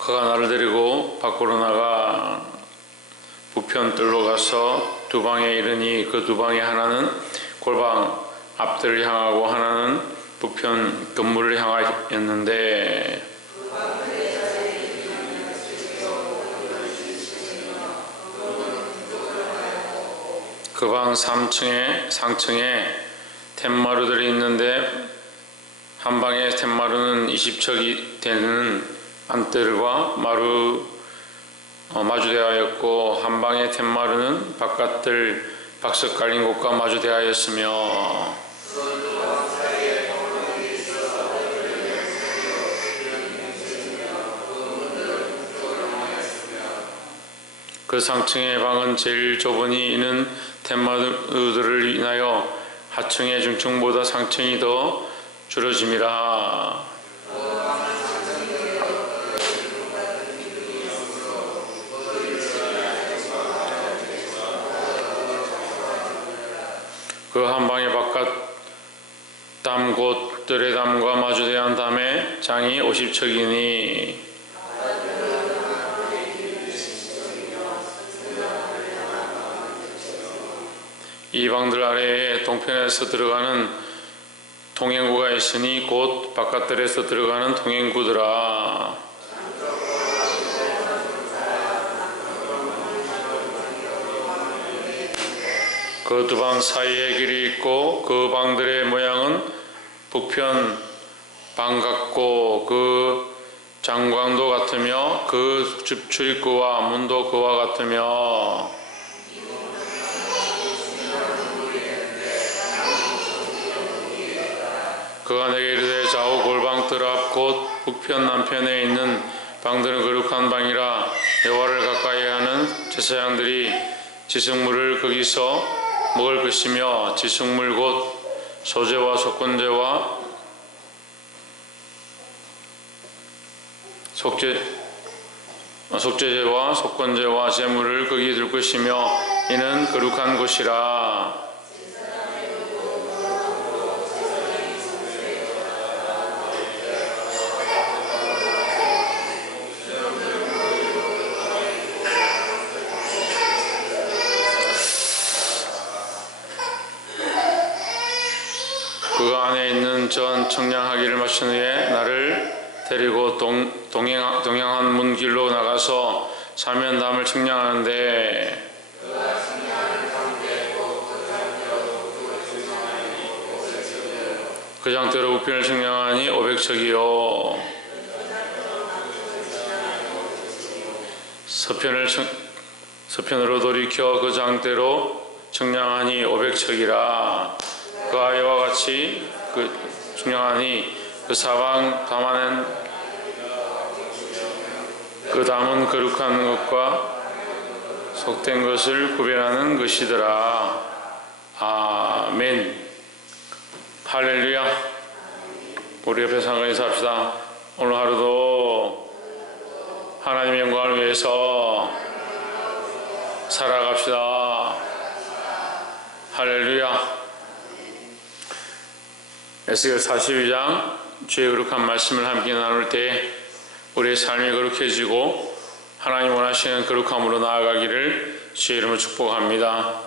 그가 나를 데리고 밖으로 나가 북편 뜰로 가서 두 방에 이르니 그 두 방에 하나는 골방 앞뜰을 향하고 하나는 북편 건물을 향하였는데 그 방 상층에 텐마루들이 있는데 한 방에 텐마루는 20척이 되는 안뜰과 마주대하였고 한 방의 텐마루는 바깥뜰 박석 깔린 곳과 마주대하였으며 그 상층의 방은 제일 좁으니 이는 텐마루들을 인하여 하층의 중층보다 상층이 더 줄어짐이라. 그 한 방의 바깥 담 곧 뜰의 담과 마주대한 담의 장이 50척이니 이 방들 아래에 동편에서 들어가는 통행구가 있으니 곧 바깥뜰에서 들어가는 통행구더라. 그 두 방 사이에 길이 있고 그 방들의 모양은 북편 방 같고 그 장광도 같으며 그 출입구와 문도 그와 같으며 그가 내게 이르되 좌우 골방 뜰 앞 곧 북편 남편에 있는 방들은 거룩한 방이라 여호와를 가까이 하는 제사장들이 지승물을 거기서 먹을 것이며 지승물 곧 소제와 속건제와 속죄제와 속건제와 제물을 거기 둘 것이며 이는 거룩한 곳이라. 그가 안에 있는 전 청량하기를 마친 후에 나를 데리고 동양한 문 길로 나가서 사면 담을 청량하는데 그 장대로 우편을 청량하니 500척이요 서편으로 돌이켜 그 장대로 청량하니 500척이라. 그와 이와 같이 그 청량하니 그 사방 담아낸 그 담은 거룩한 것과 속된 것을 구별하는 것이더라. 아멘. 할렐루야. 우리 옆에 상을 인사합시다. 오늘 하루도 하나님의 영광을 위해서 살아갑시다. 할렐루야. 에스겔 42장 주의 거룩한 말씀을 함께 나눌 때 우리의 삶이 거룩해지고 하나님 원하시는 거룩함으로 나아가기를 주의 이름으로 축복합니다.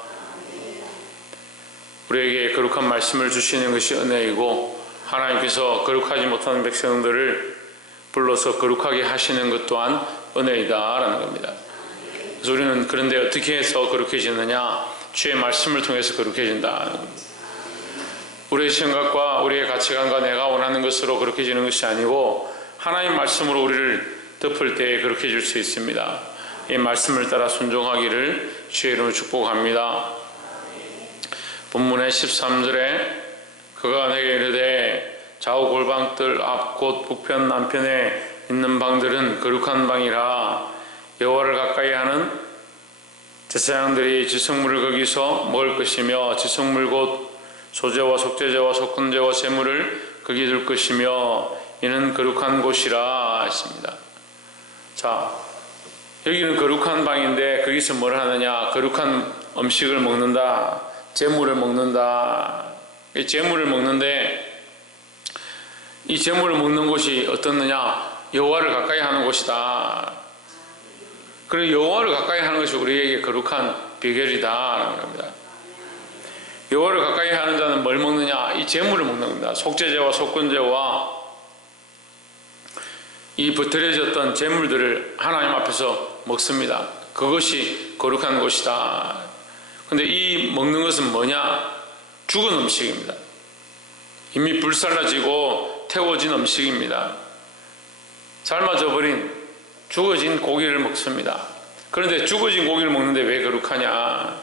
우리에게 거룩한 말씀을 주시는 것이 은혜이고 하나님께서 거룩하지 못하는 백성들을 불러서 거룩하게 하시는 것 또한 은혜이다라는 겁니다. 그래서 우리는 그런데 어떻게 해서 거룩해지느냐? 주의 말씀을 통해서 거룩해진다는 겁니다. 우리의 생각과 우리의 가치관과 내가 원하는 것으로 거룩해지는 것이 아니고 하나님 말씀으로 우리를 덮을 때에 거룩해질 수 있습니다. 이 말씀을 따라 순종하기를 주의 이름으로 축복합니다. 본문의 13절에 그가 내게 이르되 좌우 골방뜰 앞 곧 북편 남편에 있는 방들은 거룩한 방이라 여호와를 가까이 하는 제사장들이 지성물을 거기서 먹을 것이며 지성물 곧 소제와 속죄제와 속건제와 제물을 거기 둘 것이며 이는 거룩한 곳이라 했습니다. 자, 여기는 거룩한 방인데 거기서 뭘 하느냐? 거룩한 음식을 먹는다. 제물을 먹는다. 제물을 먹는데 이 제물을 먹는 곳이 어떻느냐? 여호와를 가까이 하는 곳이다. 그리고 여호와를 가까이 하는 것이 우리에게 거룩한 비결이다라는 겁니다. 여호와를 가까이 하는 자는 뭘 먹느냐? 이 제물을 먹는 겁니다. 속죄제와 속건제와 이 버려졌던 제물들을 하나님 앞에서 먹습니다. 그것이 거룩한 것이다. 근데 이 먹는 것은 뭐냐? 죽은 음식입니다. 이미 불살라지고 태워진 음식입니다. 삶아져 버린 죽어진 고기를 먹습니다. 그런데 죽어진 고기를 먹는데 왜 거룩하냐?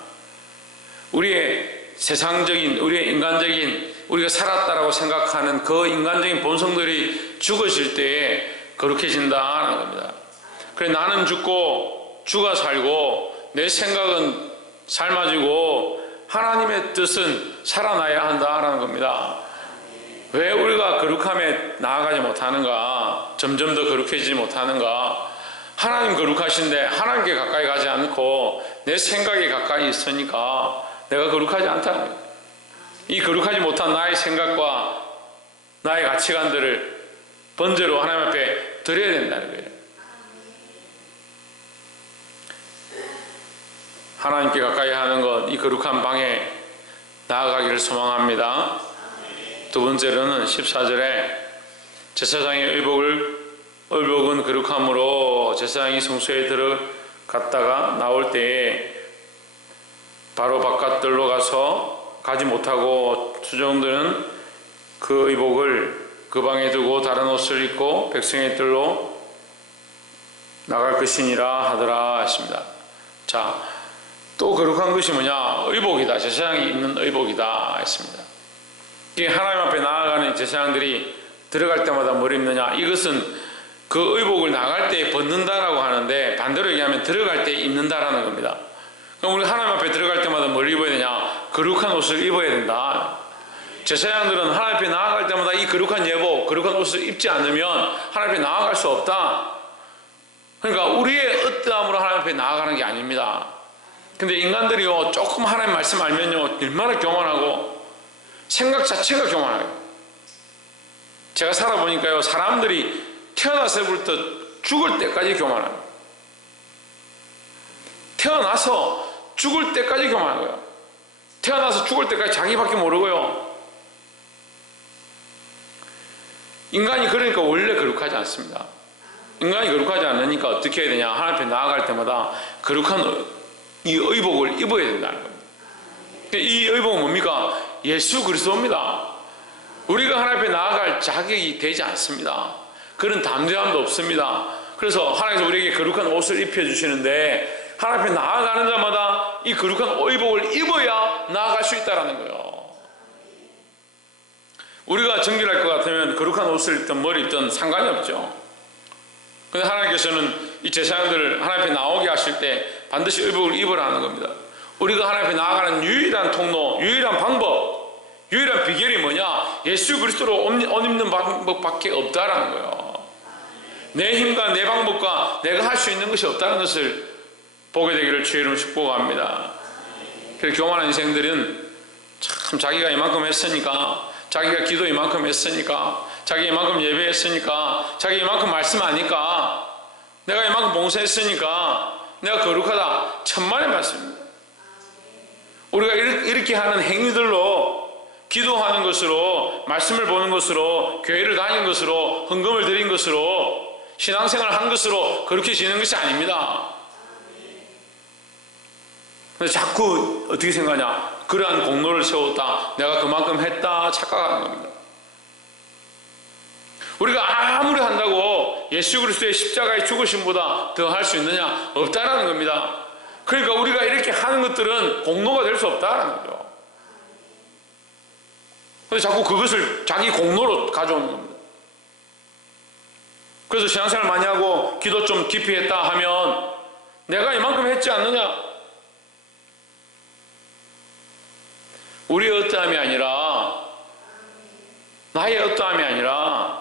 우리의 세상적인, 우리의 인간적인, 우리가 살았다라고 생각하는 그 인간적인 본성들이 죽어질 때에 거룩해진다는 겁니다. 그래, 나는 죽고 주가 살고 내 생각은 삶아지고 하나님의 뜻은 살아나야 한다라는 겁니다. 왜 우리가 거룩함에 나아가지 못하는가? 점점 더 거룩해지지 못하는가? 하나님 거룩하신데 하나님께 가까이 가지 않고 내 생각에 가까이 있으니까 내가 거룩하지 않다는 거예요. 이 거룩하지 못한 나의 생각과 나의 가치관들을 번제로 하나님 앞에 드려야 된다는 거예요. 하나님께 가까이 하는 것, 이 거룩한 방에 나아가기를 소망합니다. 두 번째로는 14절에 제사장의 의복은 거룩함으로 제사장이 성소에 들어갔다가 나올 때에 바로 바깥들로 가지 못하고 수종들은 그 의복을 그 방에 두고 다른 옷을 입고 백성의 뜰로 나갈 것이니라 하더라 했습니다. 자, 또 거룩한 것이 뭐냐? 의복이다. 제사장이 입는 의복이다 했습니다. 이게 하나님 앞에 나아가는 제사장들이 들어갈 때마다 뭘 입느냐? 이것은 그 의복을 나갈 때 벗는다라고 하는데 반대로 얘기하면 들어갈 때 입는다라는 겁니다. 그럼 우리 하나님 앞에 들어갈 때마다 뭘 입어야 되냐? 거룩한 옷을 입어야 된다. 제사장들은 하나님 앞에 나아갈 때마다 이 거룩한 예복, 거룩한 옷을 입지 않으면 하나님 앞에 나아갈 수 없다. 그러니까 우리의 어떠함으로 하나님 앞에 나아가는 게 아닙니다. 근데 인간들이요, 조금 하나님 말씀 알면요, 얼마나 교만하고 생각 자체가 교만해요. 제가 살아보니까요, 사람들이 태어나서부터 죽을 때까지 교만해요. 태어나서 죽을 때까지 교만한 거예요. 태어나서 죽을 때까지 자기밖에 모르고요. 인간이 그러니까 원래 거룩하지 않습니다. 인간이 거룩하지 않으니까 어떻게 해야 되냐? 하나님 앞에 나아갈 때마다 거룩한 이 의복을 입어야 된다는 겁니다. 이 의복은 뭡니까? 예수 그리스도입니다. 우리가 하나님 앞에 나아갈 자격이 되지 않습니다. 그런 담대함도 없습니다. 그래서 하나님께서 우리에게 거룩한 옷을 입혀주시는데 하나님 앞에 나아가는 자마다 이 거룩한 의복을 입어야 나아갈 수 있다는 거예요. 우리가 정결할 것 같으면 거룩한 옷을 입든 뭘 입든 상관이 없죠. 그런데 하나님께서는 이 제사장들을 하나님 앞에 나오게 하실 때 반드시 의복을 입으라는 겁니다. 우리가 하나님 앞에 나아가는 유일한 통로, 유일한 방법, 유일한 비결이 뭐냐? 예수 그리스도로 옷 입는 방법밖에 없다라는 거예요. 내 힘과 내 방법과 내가 할 수 있는 것이 없다는 것을 보게 되기를 주의 이름으로 축복합니다. 그래서 교만한 인생들은 참 자기가 이만큼 했으니까, 자기가 기도 이만큼 했으니까, 자기 이만큼 예배했으니까, 자기 이만큼 말씀하니까, 내가 이만큼 봉사했으니까 내가 거룩하다. 천만의 말씀입니다. 우리가 이렇게 하는 행위들로, 기도하는 것으로, 말씀을 보는 것으로, 교회를 다닌 것으로, 헌금을 드린 것으로, 신앙생활을 한 것으로 그렇게 지는 것이 아닙니다. 근데 자꾸 어떻게 생각하냐? 그러한 공로를 세웠다, 내가 그만큼 했다 착각하는 겁니다. 우리가 아무리 한다고 예수 그리스도의 십자가의 죽으심보다 더 할 수 있느냐? 없다라는 겁니다. 그러니까 우리가 이렇게 하는 것들은 공로가 될 수 없다라는 거죠. 근데 자꾸 그것을 자기 공로로 가져오는 겁니다. 그래서 신앙생활 많이 하고 기도 좀 깊이 했다 하면 내가 이만큼 했지 않느냐? 우리의 어떠함이 아니라, 나의 어떠함이 아니라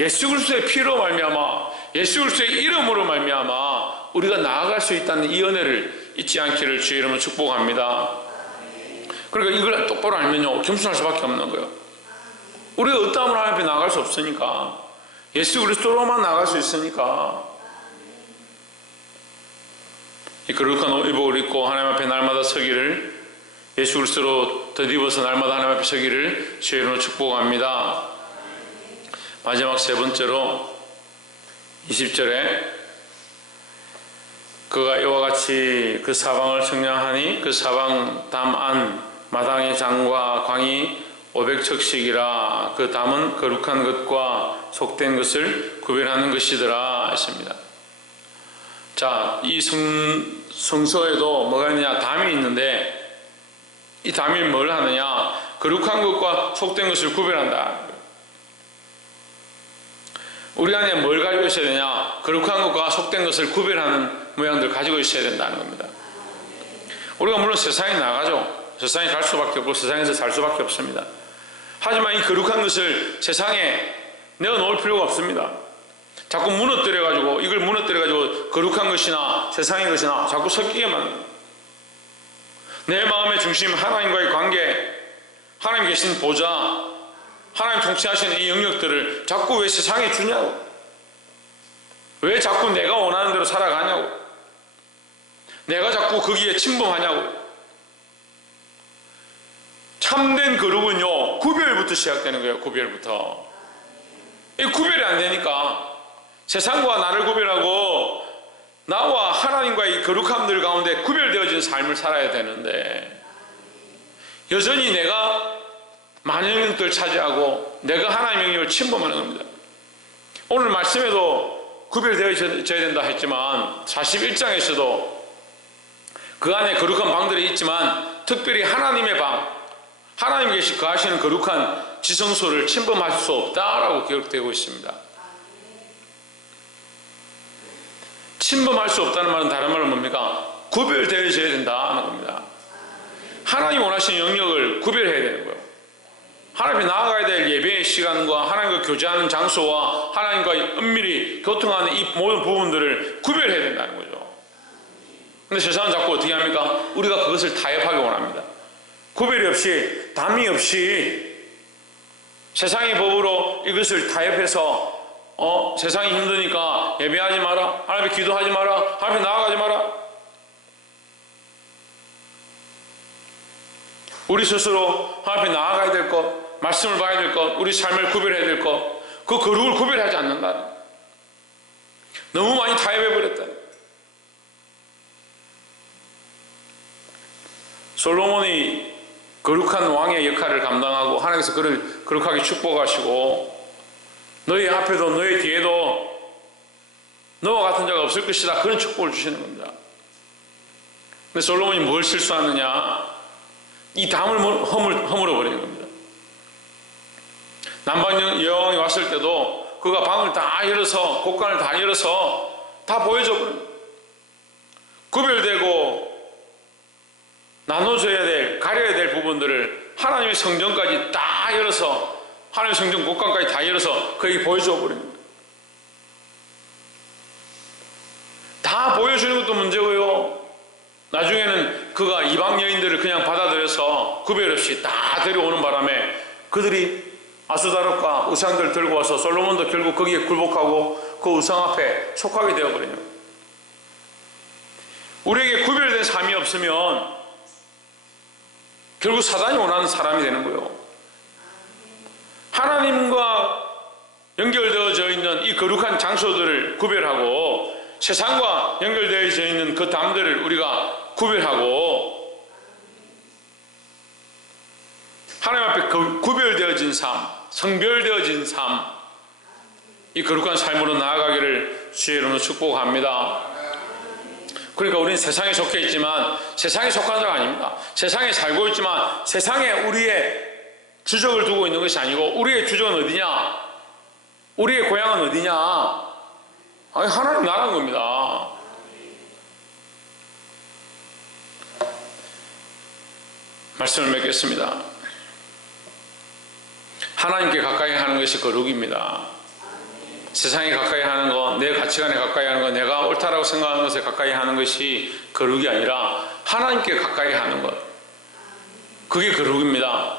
예수 그리스도의 피로 말미암아, 예수 그리스도의 이름으로 말미암아 우리가 나아갈 수 있다는 이 은혜를 잊지 않기를 주의 이름으로 축복합니다. 그러니까 이걸 똑바로 알면요, 겸손할 수밖에 없는 거예요. 우리가 어떠함으로 하나님 앞에 나아갈 수 없으니까 예수 그리스도로만 나갈 수 있으니까 이 거룩한 의복을 입고 하나님 앞에 날마다 서기를, 예수 그리스도로 덧입어서 날마다 하나님 앞에 서기를 주의 이름으로 축복합니다. 마지막 세 번째로 20절에 그가 이와 같이 그 사방을 청량하니 그 사방 담 안 마당의 장과 광이 500척씩이라 그 담은 거룩한 것과 속된 것을 구별하는 것이더라 했습니다. 자, 이 성소에도 뭐가 있느냐? 담이 있는데 이 담이 뭘 하느냐? 거룩한 것과 속된 것을 구별한다. 우리 안에 뭘 가지고 있어야 되냐? 거룩한 것과 속된 것을 구별하는 모양들을 가지고 있어야 된다는 겁니다. 우리가 물론 세상에 나가죠. 세상에 갈 수밖에 없고 세상에서 살 수밖에 없습니다. 하지만 이 거룩한 것을 세상에 내어놓을 필요가 없습니다. 자꾸 무너뜨려가지고, 이걸 무너뜨려가지고 거룩한 것이나 세상의 것이나 자꾸 섞이게 만듭니다. 내 마음의 중심, 하나님과의 관계, 하나님 계신 보좌, 하나님 통치하시는 이 영역들을 자꾸 왜 세상에 주냐고, 왜 자꾸 내가 원하는 대로 살아가냐고, 내가 자꾸 거기에 침범하냐고. 참된 거룩은요, 구별부터 시작되는 거예요. 구별부터. 이 구별이 안 되니까 세상과 나를 구별하고 나와 하나님과의 이 거룩함들 가운데 구별되어진 삶을 살아야 되는데, 여전히 내가 많은 영역들을 차지하고 내가 하나님의 영역을 침범하는 겁니다. 오늘 말씀에도 구별되어져야 된다 했지만 41장에서도 그 안에 거룩한 방들이 있지만 특별히 하나님의 방, 하나님께서 거하시는 거룩한 지성소를 침범할 수 없다라고 기록되고 있습니다. 침범할 수 없다는 말은 다른 말은 뭡니까? 구별되어져야 된다는 겁니다. 하나님 원하시는 영역을 구별해야 되는 거예요. 하나님께 나아가야 될 예배의 시간과 하나님과 교제하는 장소와 하나님과 은밀히 교통하는 이 모든 부분들을 구별해야 된다는 거죠. 그런데 세상은 자꾸 어떻게 합니까? 우리가 그것을 타협하기 원합니다. 구별이 없이, 담이 없이 세상의 법으로 이것을 타협해서 세상이 힘드니까 예배하지 마라, 하나님께 기도하지 마라, 하나님께 나아가지 마라. 우리 스스로 하나님께 나아가야 될 것, 말씀을 봐야 될 것, 우리 삶을 구별해야 될 것, 그 거룩을 구별하지 않는다. 너무 많이 타협해버렸다. 솔로몬이 거룩한 왕의 역할을 감당하고 하나님께서 그를 거룩하게 축복하시고 너희 앞에도 너희 뒤에도 너와 같은 자가 없을 것이다, 그런 축복을 주시는 겁니다. 근데 솔로몬이 뭘 실수하느냐? 이 담을 허물어 버리는 겁니다. 남방 여왕이 왔을 때도 그가 방을 다 열어서, 곳간을 다 열어서 다 보여줘 버립니다. 구별되고 나눠줘야 될, 가려야 될 부분들을 하나님의 성전까지 다 열어서, 하나님의 성전 곳간까지 다 열어서 거기 보여줘 버립니다. 다 보여주는 것도 문제고요, 나중에는 그가 이방 여인들을 그냥 받아들여서 구별 없이 다 데려오는 바람에 그들이 아수다락과 우상들 들고 와서 솔로몬도 결국 거기에 굴복하고 그 우상 앞에 속하게 되어버리는 거예요. 우리에게 구별된 삶이 없으면 결국 사단이 원하는 사람이 되는 거예요. 하나님과 연결되어져 있는 이 거룩한 장소들을 구별하고 세상과 연결되어져 있는 그 담들을 우리가 구별하고 하나님 앞에 구별되어진 삶, 성별되어진 삶, 이 거룩한 삶으로 나아가기를 주의 이름으로 축복합니다. 그러니까 우리는 세상에 속해 있지만 세상에 속한 자가 아닙니다. 세상에 살고 있지만 세상에 우리의 주적을 두고 있는 것이 아니고, 우리의 주적은 어디냐? 우리의 고향은 어디냐? 하나님 나라는 겁니다. 말씀을 맺겠습니다. 하나님께 가까이 하는 것이 거룩입니다. 세상에 가까이 하는 것, 내 가치관에 가까이 하는 것, 내가 옳다라고 생각하는 것에 가까이 하는 것이 거룩이 아니라 하나님께 가까이 하는 것, 그게 거룩입니다.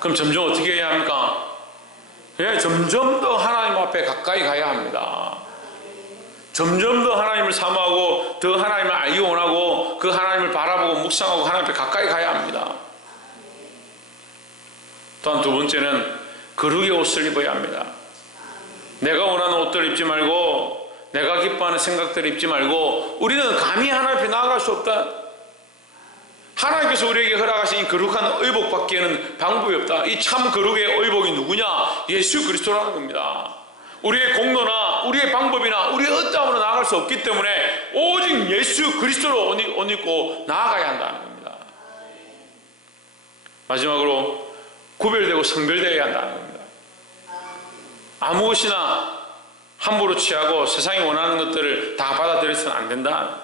그럼 점점 어떻게 해야 합니까? 예, 점점 더 하나님 앞에 가까이 가야 합니다. 점점 더 하나님을 사모하고 더 하나님을 알기 원하고 그 하나님을 바라보고 묵상하고 하나님 앞에 가까이 가야 합니다. 또한 두 번째는 거룩의 옷을 입어야 합니다. 내가 원하는 옷들 입지 말고 내가 기뻐하는 생각들을 입지 말고 우리는 감히 하나님 앞에 나아갈 수 없다. 하나님께서 우리에게 허락하신 이 거룩한 의복밖에는 방법이 없다. 이 참 거룩의 의복이 누구냐? 예수 그리스도라는 겁니다. 우리의 공로나 우리의 방법이나 우리의 어떠함으로 나아갈 수 없기 때문에 오직 예수 그리스도로 옷 입고 나아가야 한다는 겁니다. 마지막으로 구별되고 성별되어야 한다는 겁니다. 아무 것이나 함부로 취하고 세상이 원하는 것들을 다 받아들여서는 안 된다.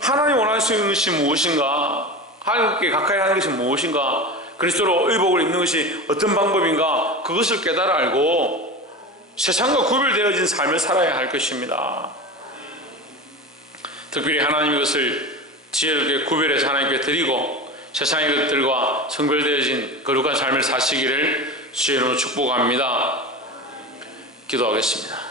하나님 원하시는 것이 무엇인가? 하나님께 가까이 하는 것이 무엇인가? 그리스도로 의복을 입는 것이 어떤 방법인가? 그것을 깨달아 알고 세상과 구별되어진 삶을 살아야 할 것입니다. 특별히 하나님 것을 지혜롭게 구별해서 하나님께 드리고 세상의 것들과 성별되어진 거룩한 삶을 사시기를 주의 이름으로 축복합니다. 기도하겠습니다.